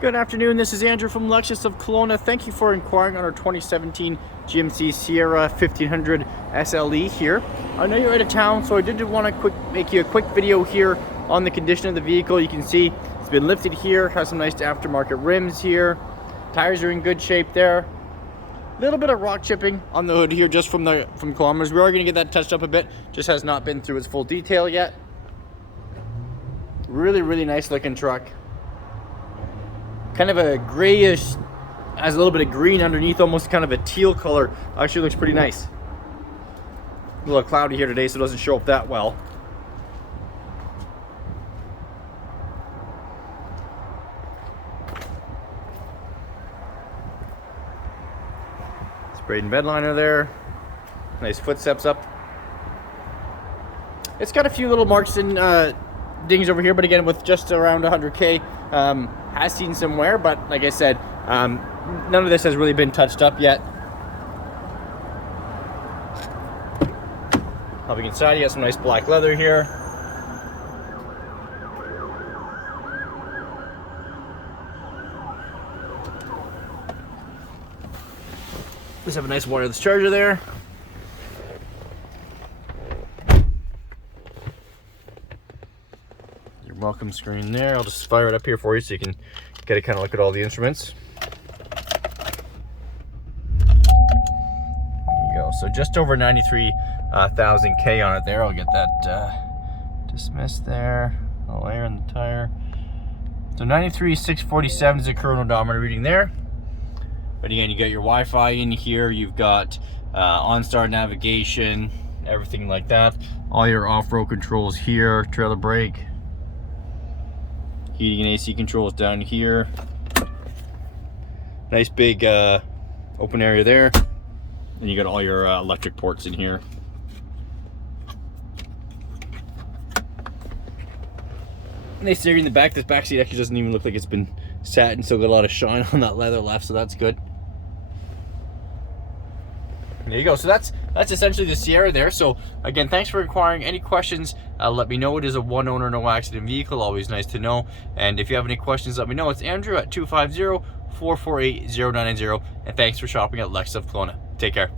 Good afternoon, this is Andrew from Lexus of Kelowna. Thank you for inquiring on our 2017 GMC Sierra 1500 SLE here. I know you're out of town, so I did want to make you a quick video here on the condition of the vehicle. You can see it's been lifted here, has some nice aftermarket rims here. Tires are in good shape there. A little bit of rock chipping on the hood here just from kilometers. We are going to get that touched up a bit, just has not been through its full detail yet. Really nice looking truck. Kind of a grayish, has a little bit of green underneath, almost kind of a teal color. Actually looks pretty nice. A little cloudy here today, so it doesn't show up that well. Sprayed in bed liner there. Nice footsteps up. It's got a few little marks and dings over here, but again, with just around 100K, has seen some wear, but like I said, none of this has really been touched up yet. Hopping inside, you got some nice black leather here. Just have a nice wireless charger there. Welcome screen there. I'll just fire it up here for you so you can get a kind of look at all the instruments. There you go. So just over 93,000 K on it there. I'll get that dismissed there. A little air in the tire. So 93,647 is the current odometer reading there. But again, you got your Wi-Fi in here. You've got OnStar navigation, everything like that. All your off-road controls here. Trailer brake. Heating and AC controls down here. Nice big open area there. And you got all your electric ports in here. Nice area in the back. This back seat actually doesn't even look like it's been sat and still got a lot of shine on that leather left, so that's good. There you go. So that's essentially the Sierra there. So again, thanks for inquiring. Any questions, let me know. It is a one owner, no accident vehicle. Always nice to know. And if you have any questions, let me know. It's Andrew at 250-448-0990. And thanks for shopping at Lexus of Kelowna. Take care.